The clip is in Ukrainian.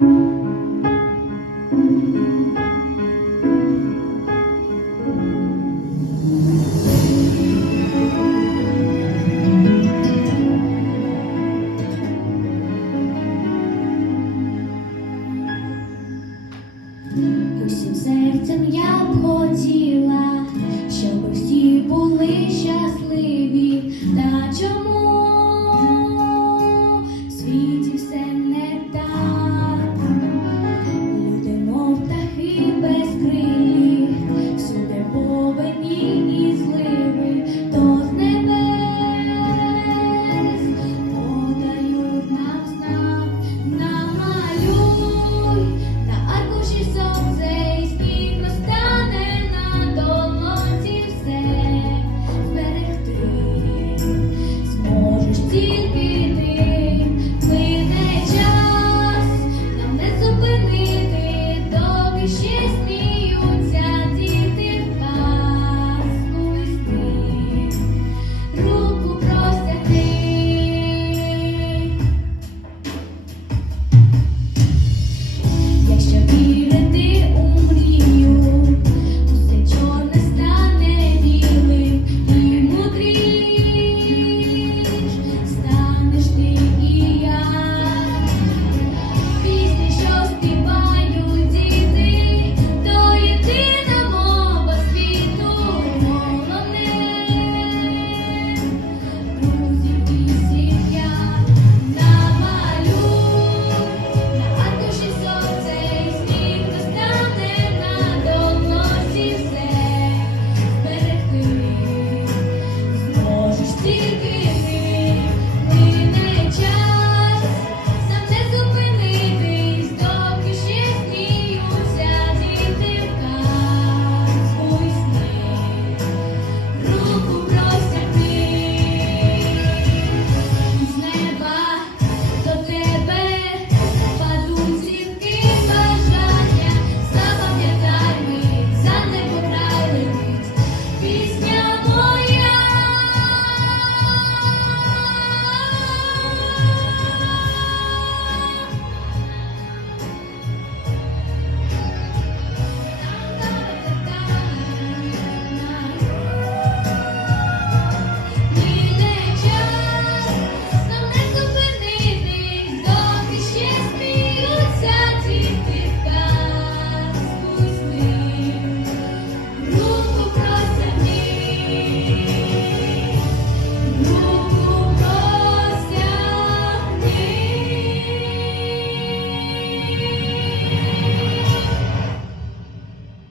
Усім серцем я б хотіла, щоб всі були щасливі, та чому в світі все. She's